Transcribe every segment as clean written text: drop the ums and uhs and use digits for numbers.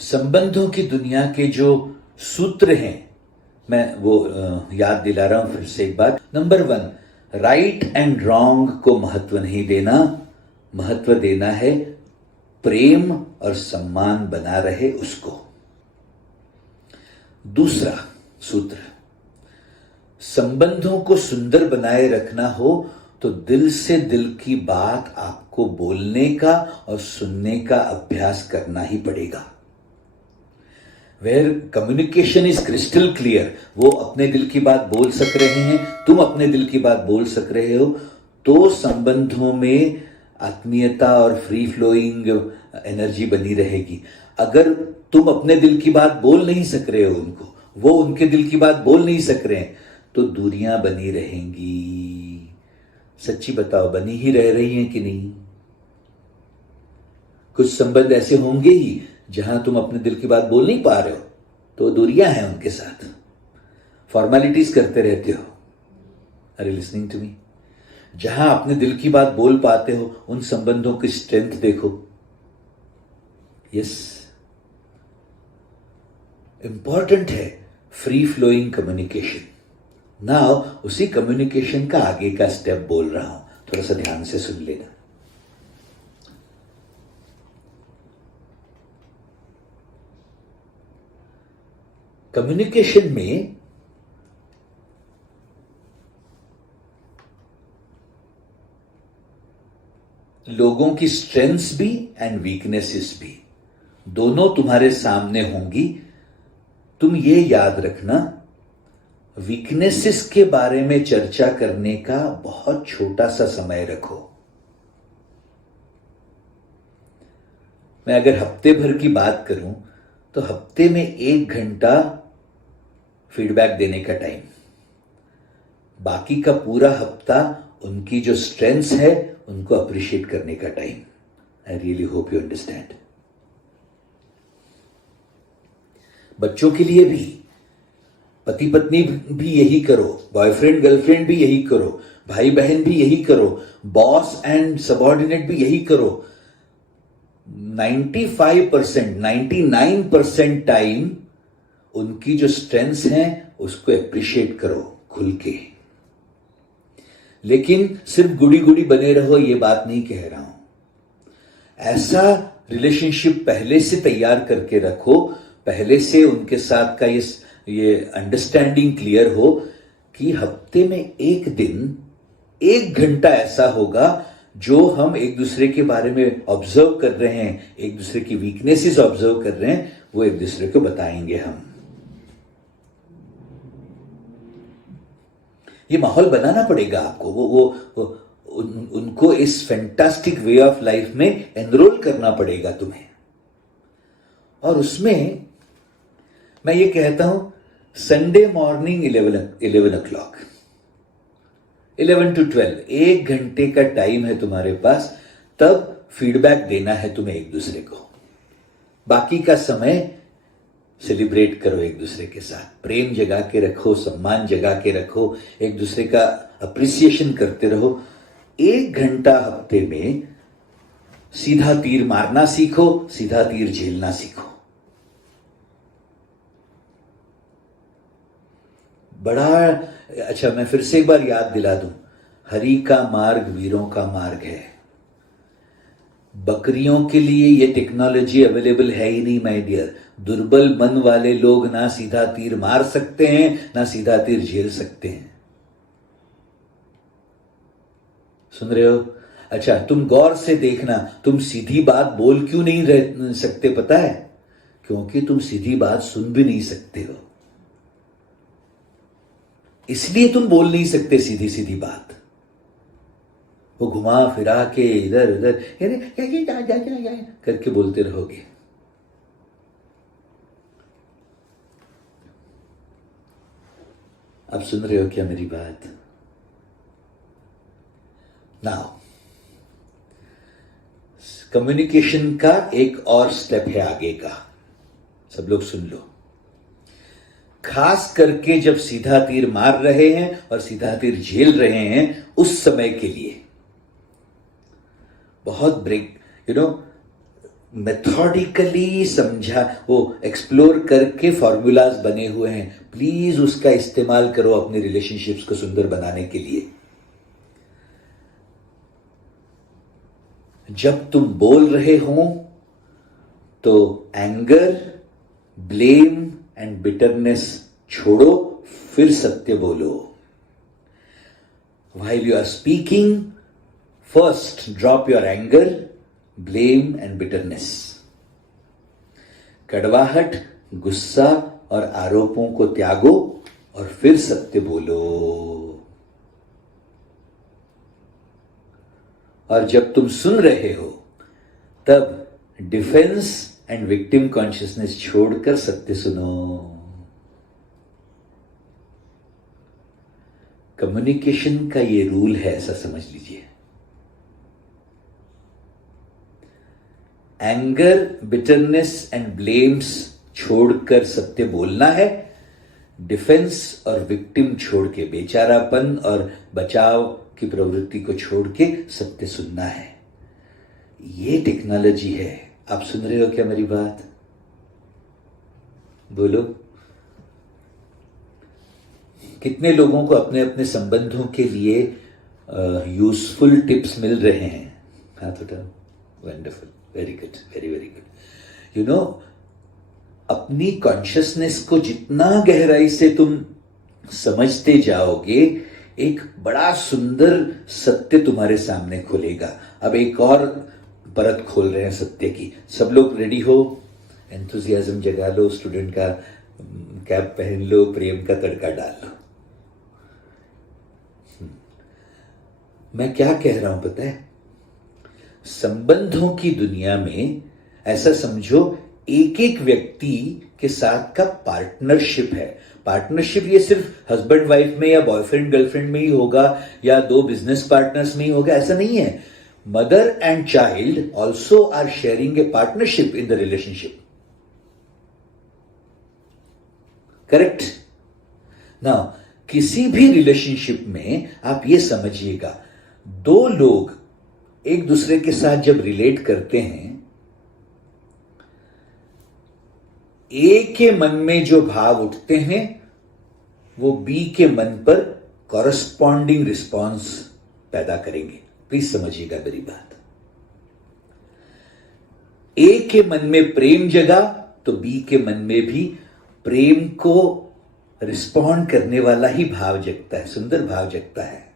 संबंधों की दुनिया के जो सूत्र हैं, मैं वो याद दिला रहा हूं फिर से एक बार। नंबर 1, राइट एंड रॉन्ग को महत्व नहीं देना, महत्व देना है प्रेम और सम्मान बना रहे उसको। दूसरा सूत्र, संबंधों को सुंदर बनाए रखना हो तो दिल से दिल की बात आपको बोलने का और सुनने का अभ्यास करना ही पड़ेगा। Where communication is crystal clear, वो अपने दिल की बात बोल सक रहे हैं, तुम अपने दिल की बात बोल सक रहे हो, तो संबंधों में आत्मीयता और फ्री फ्लोइंग एनर्जी बनी रहेगी। अगर तुम अपने दिल की बात बोल नहीं सक रहे हो उनको, वो उनके दिल की बात बोल नहीं सक रहे हैं, तो दूरियां बनी रहेंगी। सच्ची बताओ, बनी ही रह रही हैं कि नहीं? कुछ संबंध ऐसे होंगे ही जहां तुम अपने दिल की बात बोल नहीं पा रहे हो, तो दूरियां हैं उनके साथ, फॉर्मेलिटीज करते रहते हो। Are you listening to me? जहां अपने दिल की बात बोल पाते हो, उन संबंधों की स्ट्रेंथ देखो। यस, इंपॉर्टेंट है फ्री फ्लोइंग कम्युनिकेशन। नाउ उसी कम्युनिकेशन का आगे का स्टेप बोल रहा हूं, थोड़ा सा ध्यान से सुन लेना। कम्युनिकेशन में लोगों की स्ट्रेंथ्स भी एंड वीकनेसेस भी दोनों तुम्हारे सामने होंगी। तुम ये याद रखना, वीकनेसेस के बारे में चर्चा करने का बहुत छोटा सा समय रखो। मैं अगर हफ्ते भर की बात करूं तो हफ्ते में 1 घंटा फीडबैक देने का टाइम, बाकी का पूरा हफ्ता उनकी जो स्ट्रेंथ्स है उनको अप्रिशिएट करने का time. I really hope you understand. बच्चों के लिए भी, पति पत्नी भी यही करो, बॉयफ्रेंड गर्लफ्रेंड भी यही करो, भाई बहन भी यही करो, बॉस एंड सबऑर्डिनेट भी यही करो। 95%, 99% टाइम उनकी जो स्ट्रेंथ्स हैं उसको अप्रिशिएट करो खुल के। लेकिन सिर्फ गुड़ी गुड़ी बने रहो, ये बात नहीं कह रहा हूं। ऐसा रिलेशनशिप पहले से तैयार करके रखो, पहले से उनके साथ का ये अंडरस्टैंडिंग क्लियर हो कि हफ्ते में 1 दिन 1 घंटा ऐसा होगा जो हम एक दूसरे के बारे में ऑब्जर्व कर रहे हैं, एक दूसरे की वीकनेसेस ऑब्जर्व कर रहे हैं, वो एक दूसरे को बताएंगे हम। ये माहौल बनाना पड़ेगा आपको, उनको इस फैंटास्टिक वे ऑफ लाइफ में एनरोल करना पड़ेगा तुम्हें। और उसमें मैं ये कहता हूं, संडे मॉर्निंग 11 o'clock, 11 to 12, 1 घंटे का टाइम है तुम्हारे पास, तब फीडबैक देना है तुम्हें एक दूसरे को। बाकी का समय सेलिब्रेट करो एक दूसरे के साथ, प्रेम जगा के रखो, सम्मान जगा के रखो, एक दूसरे का अप्रिसिएशन करते रहो। 1 घंटा हफ्ते में सीधा तीर मारना सीखो, सीधा तीर झेलना सीखो। बड़ा अच्छा, मैं फिर से एक बार याद दिला दूं, हरि का मार्ग वीरों का मार्ग है। बकरियों के लिए ये टेक्नोलॉजी अवेलेबल है ही नहीं माय डियर। दुर्बल मन वाले लोग ना सीधा तीर मार सकते हैं, ना सीधा तीर झेल सकते हैं। सुन रहे हो? अच्छा, तुम गौर से देखना, तुम सीधी बात बोल क्यों नहीं रह सकते पता है? क्योंकि तुम सीधी बात सुन भी नहीं सकते हो, इसलिए तुम बोल नहीं सकते सीधी सीधी बात। वो घुमा फिरा के इधर उधर करके बोलते रहोगे। अब सुन रहे हो क्या मेरी बात? नाउ कम्युनिकेशन का एक और स्टेप है आगे का, सब लोग सुन लो। खास करके जब सीधा तीर मार रहे हैं और सीधा तीर झेल रहे हैं, उस समय के लिए बहुत ब्रेक, मेथोडिकली समझा, वो एक्सप्लोर करके फॉर्मूलाज बने हुए हैं, प्लीज उसका इस्तेमाल करो अपने रिलेशनशिप्स को सुंदर बनाने के लिए। जब तुम बोल रहे हो तो एंगर, ब्लेम एंड बिटरनेस छोड़ो, फिर सत्य बोलो। While you are speaking, first drop your anger, blame and bitterness. कड़वाहट, गुस्सा और आरोपों को त्यागो और फिर सत्य बोलो। और जब तुम सुन रहे हो तब डिफेंस एंड विक्टिम कॉन्शियसनेस छोड़कर सत्य सुनो। कम्युनिकेशन का ये रूल है, ऐसा समझ लीजिए। एंगर, बिटरनेस एंड ब्लेम्स छोड़कर सत्य बोलना है, डिफेंस और विक्टिम छोड़ के, बेचारापन और बचाव की प्रवृत्ति को छोड़ के सत्य सुनना है। ये टेक्नोलॉजी है। आप सुन रहे हो क्या मेरी बात? बोलो। कितने लोगों को अपने अपने संबंधों के लिए यूजफुल टिप्स मिल रहे हैं? हाथ उठाओ। Wonderful, very good, very very good. You know, अपनी कॉन्शियसनेस को जितना गहराई से तुम समझते जाओगे, एक बड़ा सुंदर सत्य तुम्हारे सामने खुलेगा। अब एक और परत खोल रहे हैं सत्य की। सब लोग रेडी हो? एंथुजियाज्म जगा लो, स्टूडेंट का कैप पहन लो, प्रेम का तड़का डाल लो। मैं क्या कह रहा हूं पता है? संबंधों की दुनिया में ऐसा समझो, एक एक व्यक्ति के साथ का पार्टनरशिप है। पार्टनरशिप ये सिर्फ हस्बैंड वाइफ में या बॉयफ्रेंड गर्लफ्रेंड में ही होगा या दो बिजनेस पार्टनर्स में ही होगा, ऐसा नहीं है। Mother and child also are sharing a partnership in the relationship. Correct? Now, किसी भी रिलेशनशिप में आप ये समझिएगा, दो लोग एक दूसरे के साथ जब रिलेट करते हैं, ए के मन में जो भाव उठते हैं वो बी के मन पर कॉरस्पॉन्डिंग रिस्पॉन्स पैदा करेंगे। प्लीज समझिएगा मेरी बात। ए के मन में प्रेम जगा तो बी के मन में भी प्रेम को रिस्पॉन्ड करने वाला ही भाव जगता है, सुंदर भाव जगता है।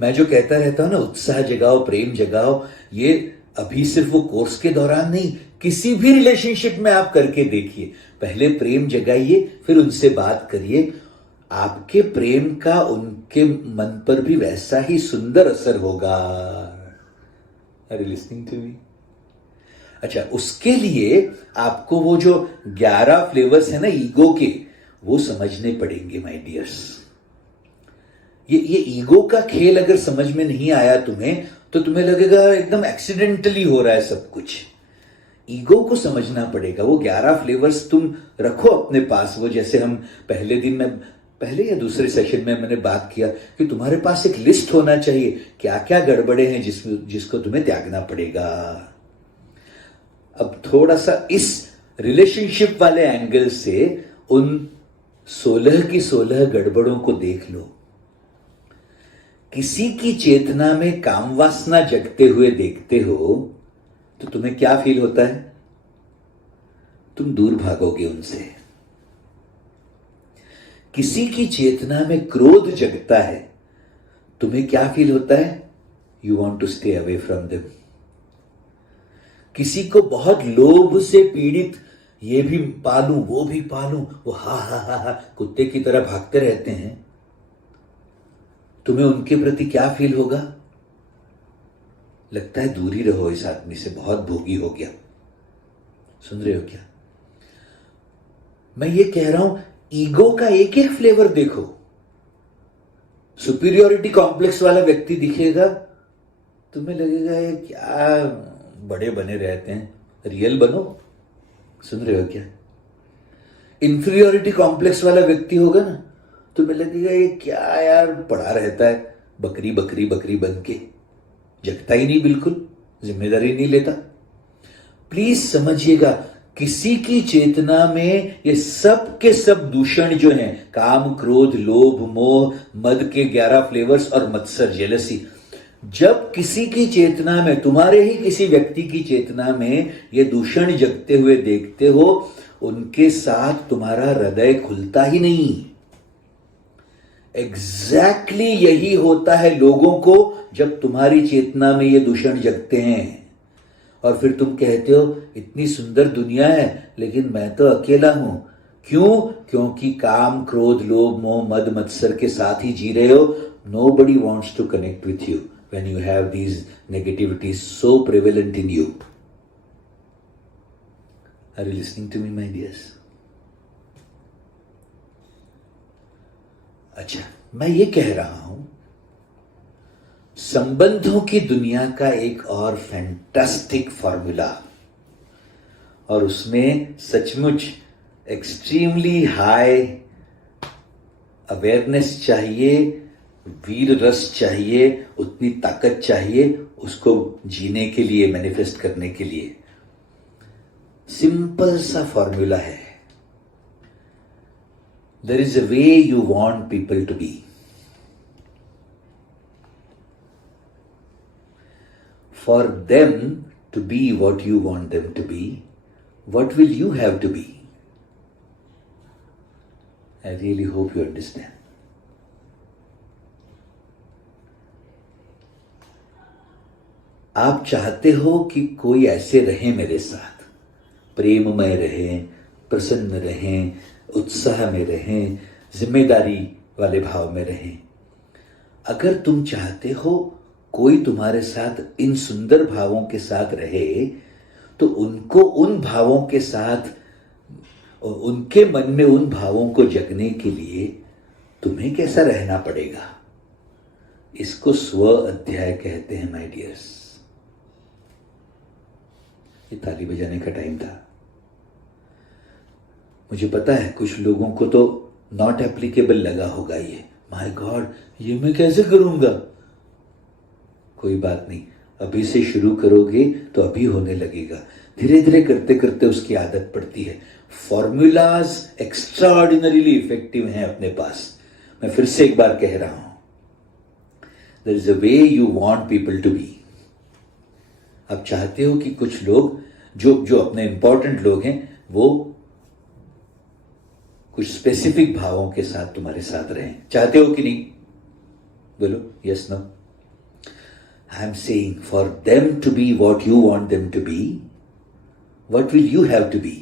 मैं जो कहता रहता हूं ना, उत्साह जगाओ, प्रेम जगाओ, ये अभी सिर्फ वो कोर्स के दौरान नहीं, किसी भी रिलेशनशिप में आप करके देखिए। पहले प्रेम जगाइए, फिर उनसे बात करिए। आपके प्रेम का उनके मन पर भी वैसा ही सुंदर असर होगा। Are you listening to me? अच्छा, उसके लिए आपको वो जो 11 फ्लेवर्स है ना ईगो के, वो समझने पड़ेंगे माय डियर्स। ये ईगो का खेल अगर समझ में नहीं आया तुम्हें, तो तुम्हें लगेगा एकदम एक्सीडेंटली हो रहा है सब कुछ। ईगो को समझना पड़ेगा। वो 11 फ्लेवर्स तुम रखो अपने पास। वो जैसे हम पहले या दूसरे सेशन में मैंने बात किया कि तुम्हारे पास एक लिस्ट होना चाहिए, क्या क्या गड़बड़े हैं जिसको तुम्हें त्यागना पड़ेगा। अब थोड़ा सा इस रिलेशनशिप वाले एंगल से उन 16 की 16 गड़बड़ों को देख लो। किसी की चेतना में काम वासना जगते हुए देखते हो तो तुम्हें क्या फील होता है? तुम दूर भागोगे उनसे। किसी की चेतना में क्रोध जगता है, तुम्हें क्या फील होता है? You want to stay away from them. किसी को बहुत लोभ से पीड़ित, ये भी पालूं वो भी पालूं, वो हा कुत्ते की तरह भागते रहते हैं, तुम्हें उनके प्रति क्या फील होगा? लगता है दूरी रहो इस आदमी से, बहुत भोगी हो गया। सुन रहे हो क्या? मैं ये कह रहा हूं, ईगो का एक एक फ्लेवर देखो। सुपीरियोरिटी कॉम्प्लेक्स वाला व्यक्ति दिखेगा, तुम्हें लगेगा ये क्या बड़े बने रहते हैं, रियल बनो। सुन रहे हो क्या? इंफीरियोरिटी कॉम्प्लेक्स वाला व्यक्ति होगा ना, तुम्हें लगेगा ये क्या यार पड़ा रहता है, बकरी बकरी बकरी बन के, जगता ही नहीं बिल्कुल। जिम्मेदारी नहीं लेता। प्लीज समझिएगा, किसी की चेतना में ये सब के सब दूषण जो हैं, काम, क्रोध, लोभ, मोह, मद के 11 फ्लेवर्स और मत्सर, जेलसी, जब किसी की चेतना में, तुम्हारे ही किसी व्यक्ति की चेतना में ये दूषण जगते हुए देखते हो, उनके साथ तुम्हारा हृदय खुलता ही नहीं। एग्जैक्टली यही होता है लोगों को जब तुम्हारी चेतना में ये दूषण जगते हैं, और फिर तुम कहते हो इतनी सुंदर दुनिया है लेकिन मैं तो अकेला हूं। क्यों? क्योंकि काम, क्रोध, लोभ, मोह, मद, मत्सर के साथ ही जी रहे हो। Nobody wants to connect with you when you have these negativities so prevalent in you. Are you listening to me, my dears? अच्छा, मैं ये कह रहा हूं, संबंधों की दुनिया का एक और फैंटास्टिक फॉर्मूला, और उसमें सचमुच एक्सट्रीमली हाई अवेयरनेस चाहिए, वीर रस चाहिए, उतनी ताकत चाहिए उसको जीने के लिए, मैनिफेस्ट करने के लिए। सिंपल सा फॉर्मूला है, there is a way you want people to be. For them to be what you want them to be, what will you have to be? I really hope you understand. आप चाहते हो कि कोई ऐसे रहे मेरे साथ, प्रेममय रहें, प्रसन्न रहें, उत्साह में रहें, जिम्मेदारी वाले भाव में रहें। अगर तुम चाहते हो कोई तुम्हारे साथ इन सुंदर भावों के साथ रहे, तो उनको उन भावों के साथ, उनके मन में उन भावों को जगने के लिए तुम्हें कैसा रहना पड़ेगा। इसको स्व अध्याय कहते हैं माय डियर्स। ये ताली बजाने का टाइम था। मुझे पता है कुछ लोगों को तो नॉट एप्लीकेबल लगा होगा ये, माय गॉड ये मैं कैसे करूंगा। कोई बात नहीं, अभी से शुरू करोगे तो अभी होने लगेगा, धीरे धीरे करते करते उसकी आदत पड़ती है। फॉर्मूलाज एक्स्ट्राऑर्डिनरीली इफेक्टिव हैं अपने पास। मैं फिर से एक बार कह रहा हूं, there is a way you want people to be. आप चाहते हो कि कुछ लोग जो अपने इंपॉर्टेंट लोग हैं वो कुछ स्पेसिफिक भावों के साथ तुम्हारे साथ रहें। चाहते हो कि नहीं? बोलो yes no. I am saying, for them to be what you want them to be, what will you have to be?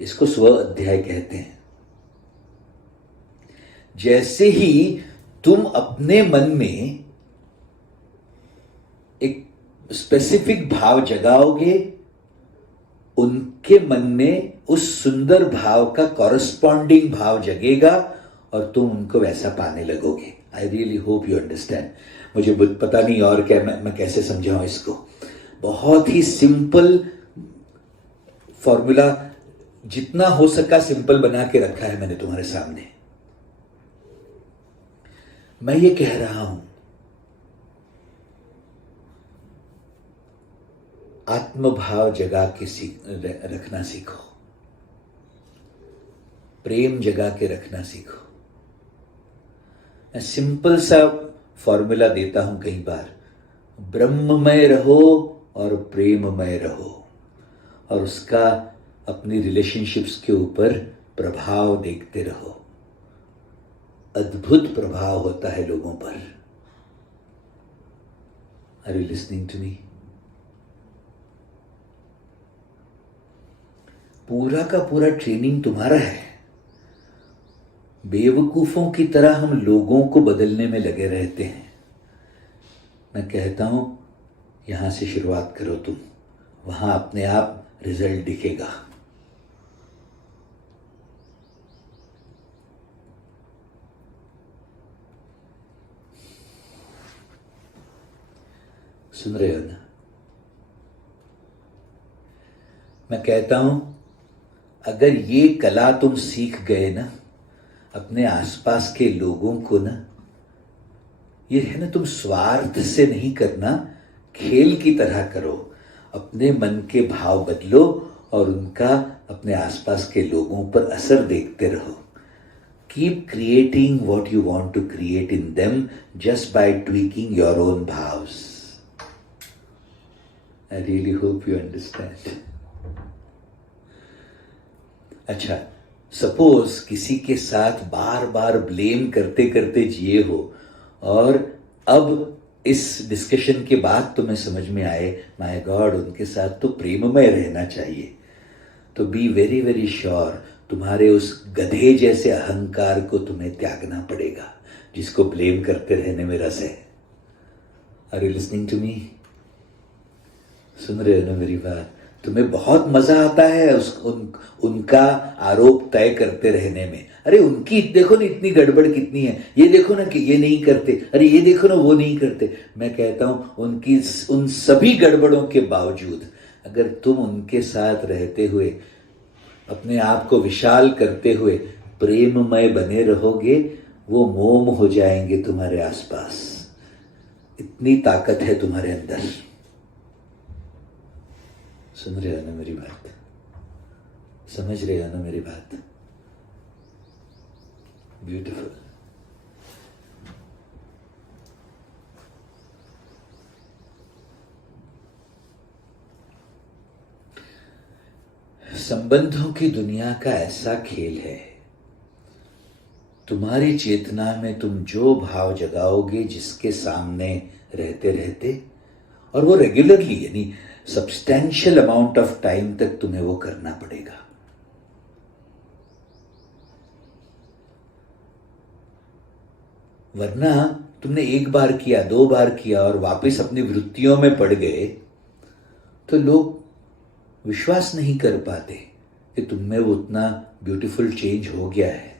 इसको स्व अध्याय कहते हैं। जैसे ही तुम अपने मन में एक स्पेसिफिक भाव जगाओगे, उनके मन में उस सुंदर भाव का कॉरस्पॉन्डिंग भाव जगेगा और तुम उनको वैसा पाने लगोगे। I really hope you understand. मुझे पता नहीं और क्या मैं कैसे समझाऊं इसको। बहुत ही सिंपल फॉर्मूला, जितना हो सका सिंपल बना के रखा है मैंने तुम्हारे सामने। मैं ये कह रहा हूं, आत्मभाव जगा के रखना सीखो, प्रेम जगा के रखना सीखो। मैं सिंपल सा फॉर्मूला देता हूं कई बार, ब्रह्ममय रहो और प्रेममय रहो, और उसका अपनी रिलेशनशिप्स के ऊपर प्रभाव देखते रहो। अद्भुत प्रभाव होता है लोगों पर। Are you listening to me? पूरा का पूरा ट्रेनिंग तुम्हारा है। बेवकूफों की तरह हम लोगों को बदलने में लगे रहते हैं। मैं कहता हूं यहां से शुरुआत करो तुम, वहां अपने आप रिजल्ट दिखेगा। सुन रहे हो ना? मैं कहता हूं अगर ये कला तुम सीख गए ना, अपने आसपास के लोगों को ना, ये है ना, तुम स्वार्थ से नहीं करना, खेल की तरह करो, अपने मन के भाव बदलो और उनका अपने आसपास के लोगों पर असर देखते रहो. Keep creating what you want to create in them just by tweaking your own bhavs. I really hope you understand. अच्छा, सपोज किसी के साथ बार बार ब्लेम करते करते जिए हो और अब इस डिस्कशन के बाद तुम्हें समझ में आए, माय गॉड, उनके साथ तो प्रेममय रहना चाहिए. तो बी वेरी वेरी श्योर, तुम्हारे उस गधे जैसे अहंकार को तुम्हें त्यागना पड़ेगा जिसको ब्लेम करते रहने में रस है. Are you listening to me? सुन रहे हो ना मेरी बात? तुम्हें बहुत मजा आता है उनका आरोप तय करते रहने में. अरे उनकी देखो ना इतनी गड़बड़ कितनी है, ये देखो ना कि ये नहीं करते, अरे ये देखो ना वो नहीं करते. मैं कहता हूं उनकी उन सभी गड़बड़ों के बावजूद अगर तुम उनके साथ रहते हुए अपने आप को विशाल करते हुए प्रेममय बने रहोगे, वो मोम हो जाएंगे तुम्हारे आसपास. इतनी ताकत है तुम्हारे अंदर. सुन रहे हो ना मेरी बात? समझ रहे हो ना मेरी बात? ब्यूटीफुल. संबंधों की दुनिया का ऐसा खेल है, तुम्हारी चेतना में तुम जो भाव जगाओगे जिसके सामने रहते रहते, और वो रेगुलरली यानी सब्सटेंशियल अमाउंट ऑफ टाइम तक तुम्हें वो करना पड़ेगा. वरना तुमने एक बार किया, दो बार किया और वापस अपनी वृत्तियों में पड़ गए तो लोग विश्वास नहीं कर पाते कि तुम में वो उतना ब्यूटीफुल चेंज हो गया है.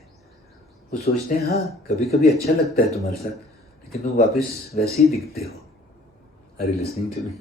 वो सोचते हैं हाँ कभी कभी अच्छा लगता है तुम्हारे साथ, लेकिन तुम वापस वैसे ही दिखते हो. Are you listening to me?